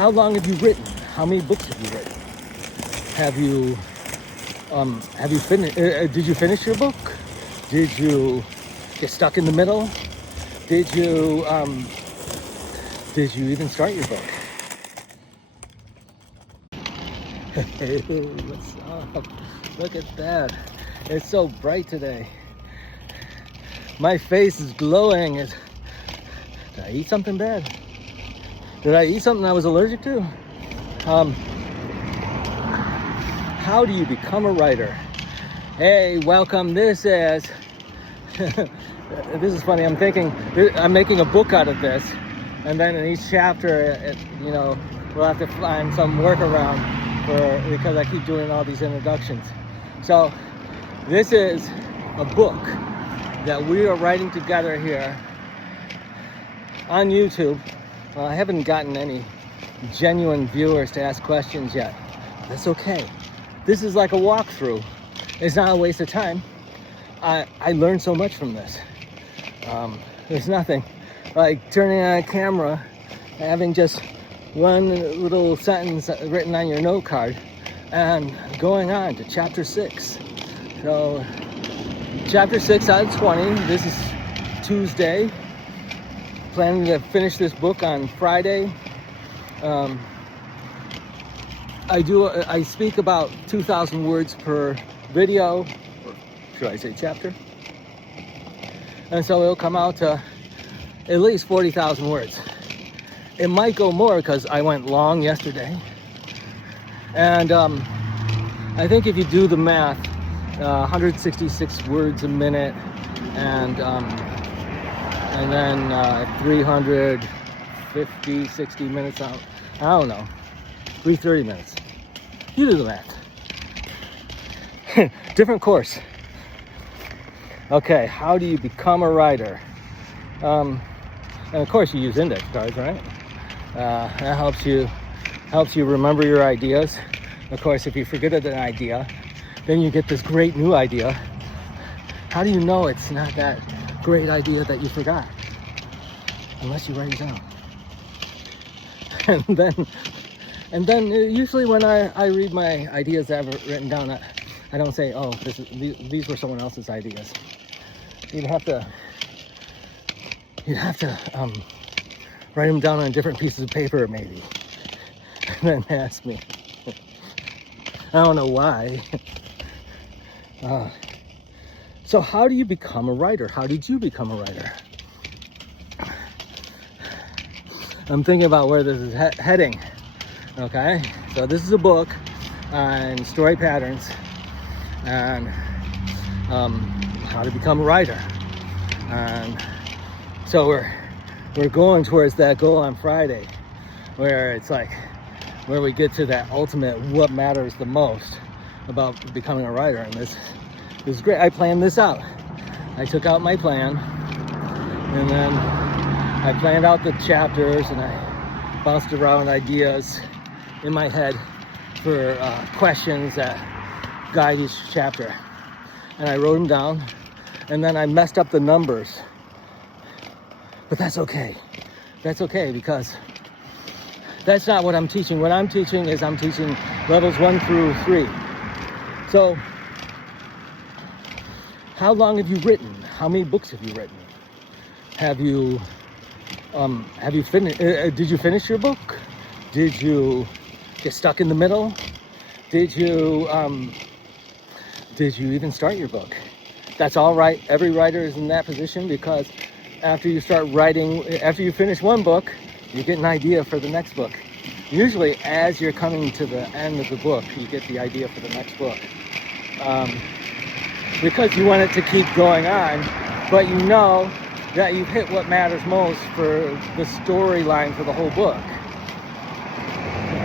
How long have you written? How many books have you written? Have you finished? Did you finish your book? Did you get stuck in the middle? Did you even start your book? Hey, what's up? Look at that. It's so bright today. My face is glowing. Did I eat something bad? Did I eat something I was allergic to? How do you become a writer? Hey, welcome. This is funny. I'm making a book out of this, and then in each chapter, we'll have to find some workaround because I keep doing all these introductions. So this is a book that we are writing together here on YouTube. I haven't gotten any genuine viewers to ask questions yet. That's okay. This is like a walkthrough. It's not a waste of time. I learned so much from this. There's nothing like turning on a camera, having just one little sentence written on your note card, and going on to chapter 6. So, chapter 6 out of 20. This is Tuesday. Planning to finish this book on Friday. I speak about 2,000 words per video, or should I say chapter? And so it'll come out to at least 40,000 words. It might go more because I went long yesterday. And I think if you do the math, 166 words a minute, and then 350, 60 minutes out. I don't know. 330 minutes. You do the math. Different course. Okay, how do you become a writer? And of course you use index cards, right? That helps you remember your ideas. Of course, if you forget an idea, then you get this great new idea. How do you know it's not that great idea that you forgot? Unless you write it down. And then usually when I read my ideas that I've written down, I don't say, oh, these were someone else's ideas. You'd have to write them down on different pieces of paper, maybe, and then ask me. I don't know why. So how do you become a writer? How did you become a writer? I'm thinking about where this is heading. Okay, so this is a book on story patterns and how to become a writer. And so we're going towards that goal on Friday, where it's like where we get to that ultimate what matters the most about becoming a writer. And this is great. I planned this out. I took out my plan, and then I planned out the chapters, and I bounced around ideas in my head for questions that guide each chapter. And I wrote them down, and then I messed up the numbers. But that's okay. That's okay, because that's not what I'm teaching. What I'm teaching is I'm teaching levels 1 through 3. So, how long have you written? How many books have you written? Have you finished? Did you finish your book? Did you get stuck in the middle? Did you even start your book? That's all right. Every writer is in that position, because after you finish one book, you get an idea for the next book. Usually, as you're coming to the end of the book, you get the idea for the next book. Because you want it to keep going on, but you know that you've hit what matters most for the storyline for the whole book.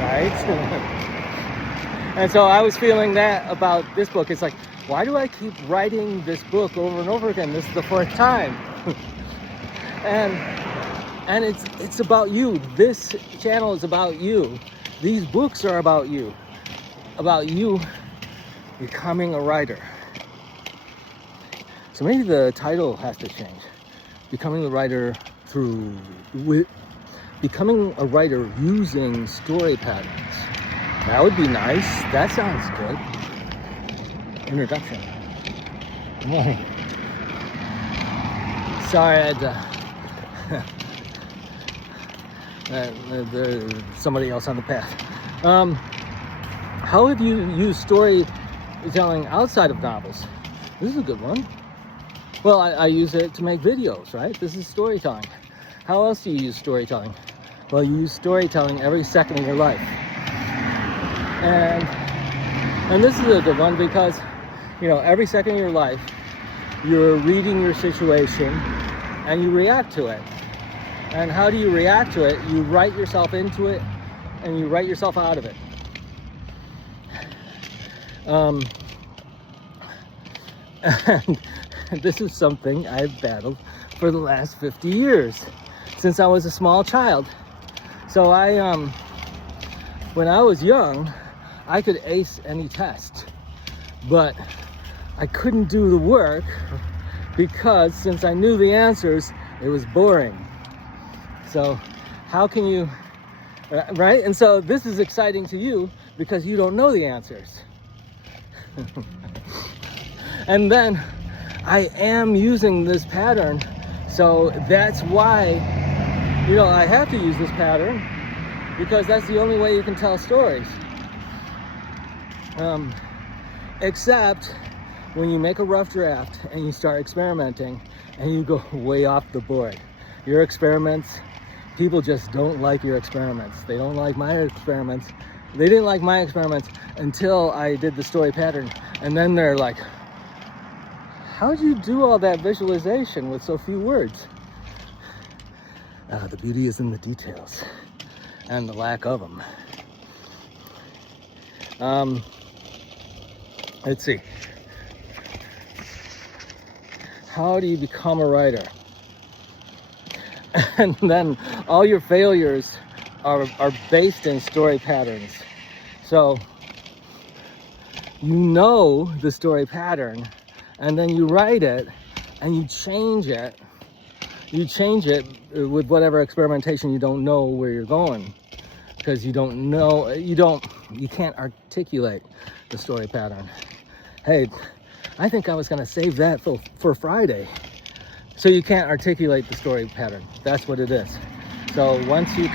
Right? And so I was feeling that about this book. It's like, why do I keep writing this book over and over again? This is the 4th time. and it's about you. This channel is about you. These books are about you becoming a writer. So maybe the title has to change. Becoming a writer through becoming a writer using story patterns. That would be nice. That sounds good. Introduction. Good morning. Sorry, I had there's somebody else on the path. How have you used storytelling outside of novels? This is a good one. Well, I use it to make videos, right? This is storytelling. How else do you use storytelling? Well, you use storytelling every second of your life. And this is a good one because, you know, every second of your life, you're reading your situation and you react to it. And how do you react to it? You write yourself into it and you write yourself out of it. And this is something I've battled for the last 50 years, since I was a small child. So when I was young, I could ace any test, but I couldn't do the work because since I knew the answers, it was boring. So how can you, right? And so this is exciting to you because you don't know the answers. And then I am using this pattern, so that's why, you know, I have to use this pattern because that's the only way you can tell stories. Except when you make a rough draft and you start experimenting and you go way off the board. Your experiments, people just don't like your experiments. They don't like my experiments. They didn't like my experiments until I did the story pattern. And then they're like, how'd you do all that visualization with so few words? The beauty is in the details and the lack of them. Let's see. How do you become a writer? And then all your failures are based in story patterns. So you know the story pattern, and then you write it and you change it. You change it with whatever experimentation. You don't know where you're going because you don't know, you can't articulate the story pattern. Hey, I think I was going to save that for Friday. So you can't articulate the story pattern. That's what it is. So once you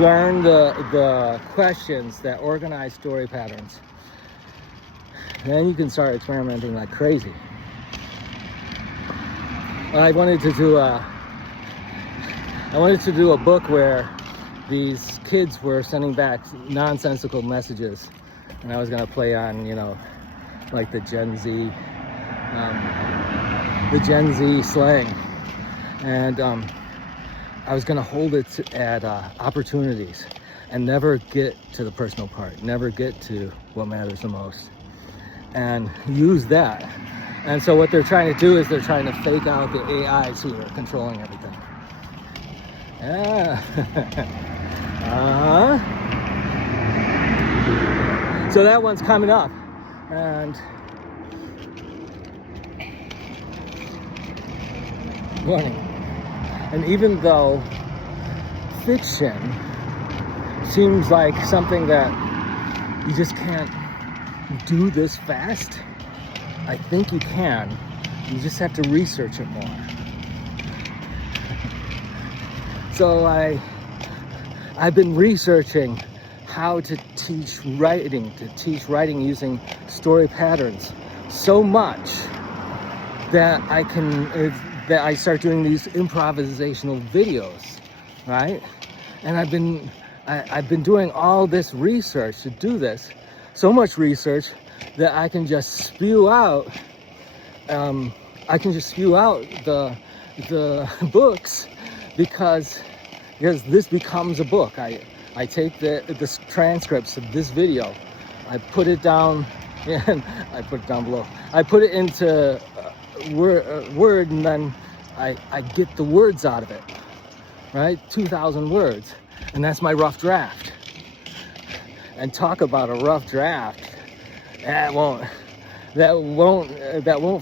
learn the questions that organize story patterns, then you can start experimenting like crazy. I wanted to do a book where these kids were sending back nonsensical messages, and I was gonna play on, you know, like the Gen Z slang, and I was gonna hold it at opportunities and never get to the personal part, never get to what matters the most, and use that. And so what they're trying to do is they're trying to fake out the AIs who are controlling everything. Yeah. So that one's coming up, and morning. And even though fiction seems like something that you just can't do this fast, I think you can. You just have to research it more. So I've been researching how to teach writing using story patterns so much that I start doing these improvisational videos, right? And I've been doing all this research to do this, so much research that I can just spew out the books because this becomes a book. I take the transcripts of this video, I put it down, and I put it down below. I put it into Word, and then I get the words out of it, right? 2,000 words, and that's my rough draft. And talk about a rough draft, that won't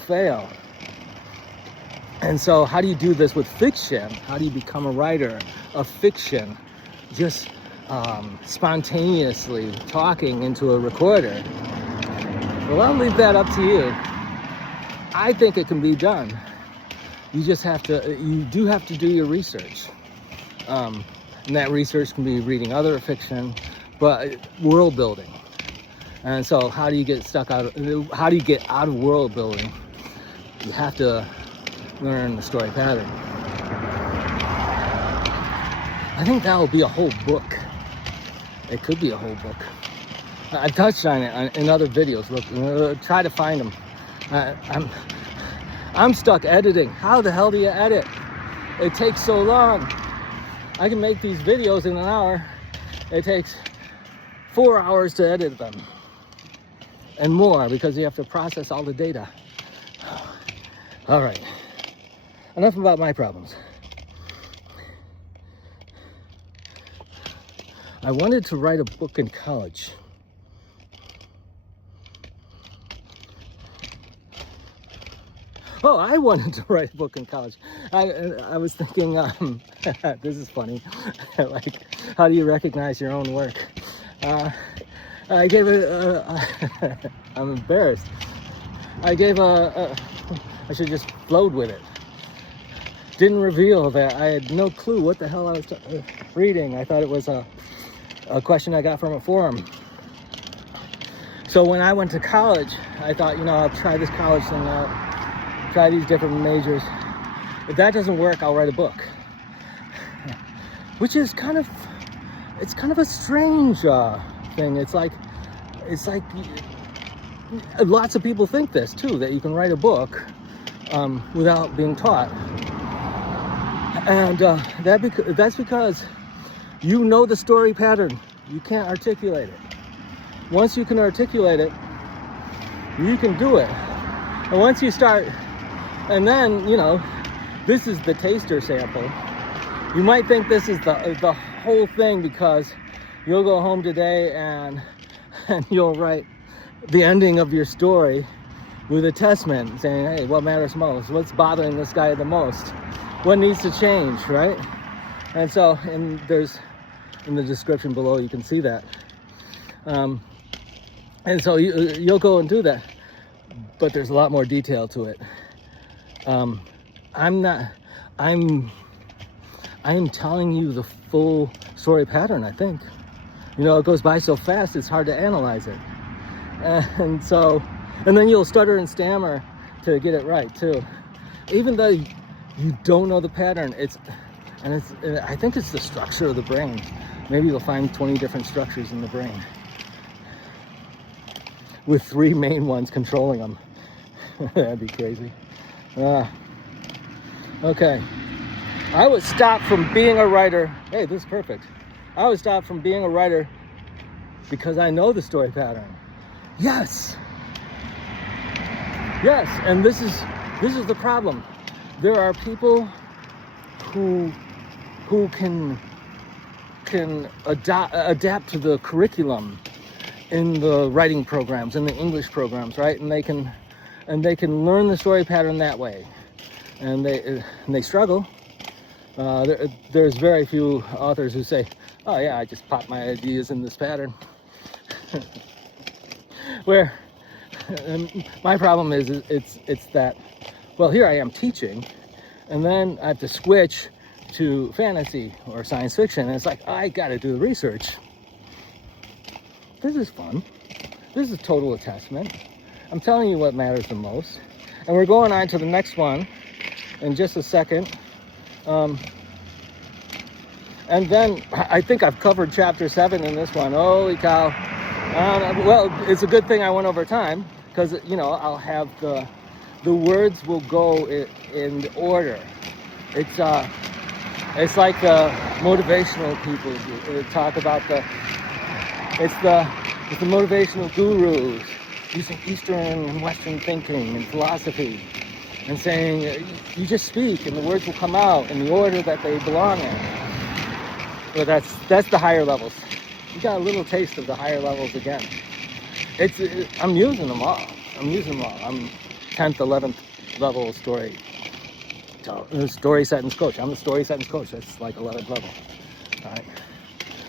fail. And so how do you do this with fiction? How do you become a writer of fiction? Just spontaneously talking into a recorder? Well, I'll leave that up to you. I think it can be done. You do have to do your research. And that research can be reading other fiction, but world building. And so how do you get out of world building? You have to learn the story pattern. I think that will be a whole book. It could be a whole book. I've touched on it in other videos. Look, try to find them. I'm stuck editing. How the hell do you edit? It takes so long. I can make these videos in an hour. It takes 4 hours to edit them. And more, because you have to process all the data. All right. Enough about my problems. I wanted to write a book in college. Oh, I wanted to write a book in college. I was thinking, this is funny. Like, how do you recognize your own work? I gave I'm embarrassed. I should just flowed with it. Didn't reveal that I had no clue what the hell I was reading. I thought it was a question I got from a forum. So when I went to college, I thought, I'll try this college thing out. Try these different majors. If that doesn't work, I'll write a book. Which is kind of a strange thing. It's like lots of people think this too, that you can write a book without being taught. And that's because you know the story pattern. You can't articulate it. Once you can articulate it, you can do it. And once you start, and then, this is the taster sample. You might think this is the whole thing, because you'll go home today and you'll write the ending of your story with a testament saying, hey, what matters most? What's bothering this guy the most? What needs to change, right? And so, there's in the description below, you can see that. And so you'll go and do that, but there's a lot more detail to it. I am telling you the full story pattern, I think. It goes by so fast, it's hard to analyze it. And then you'll stutter and stammer to get it right too. Even though you don't know the pattern, I think it's the structure of the brain. Maybe you'll find 20 different structures in the brain, with 3 main ones controlling them. That'd be crazy. Okay. I was stopped from being a writer. Hey, this is perfect. I was stopped from being a writer because I know the story pattern. Yes. And this is the problem. There are people who can adapt to the curriculum in the writing programs, in the English programs, right? And they can learn the story pattern that way. And they struggle. There's very few authors who say, oh yeah, I just pop my ideas in this pattern. Where my problem is it's that, well, here I am teaching, and then I have to switch to fantasy or science fiction, and it's like, I gotta do the research. This is fun. This is total attachment. I'm telling you what matters the most. And we're going on to the next one in just a second. And then I think I've covered chapter 7 in this one. Holy cow. Well, it's a good thing I went over time, because, I'll have the words will go in order. It's like the motivational people talk about it's the motivational gurus using Eastern and Western thinking and philosophy, and saying you just speak and the words will come out in the order that they belong in. But that's the higher levels. You got a little taste of the higher levels again. I'm using them all. I'm 10th, 11th level story story sentence coach. I'm a story sentence coach. That's like 11th level. All right.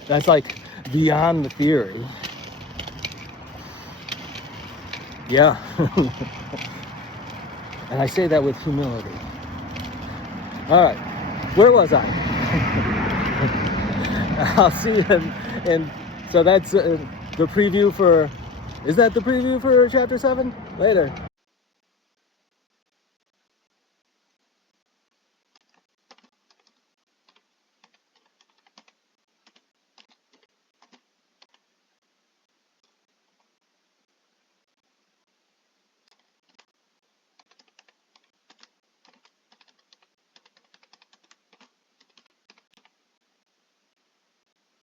That's like beyond the theory. Yeah. And I say that with humility. All right. Where was I? I'll see you and so that's the preview for, is that the preview for chapter 7? Later.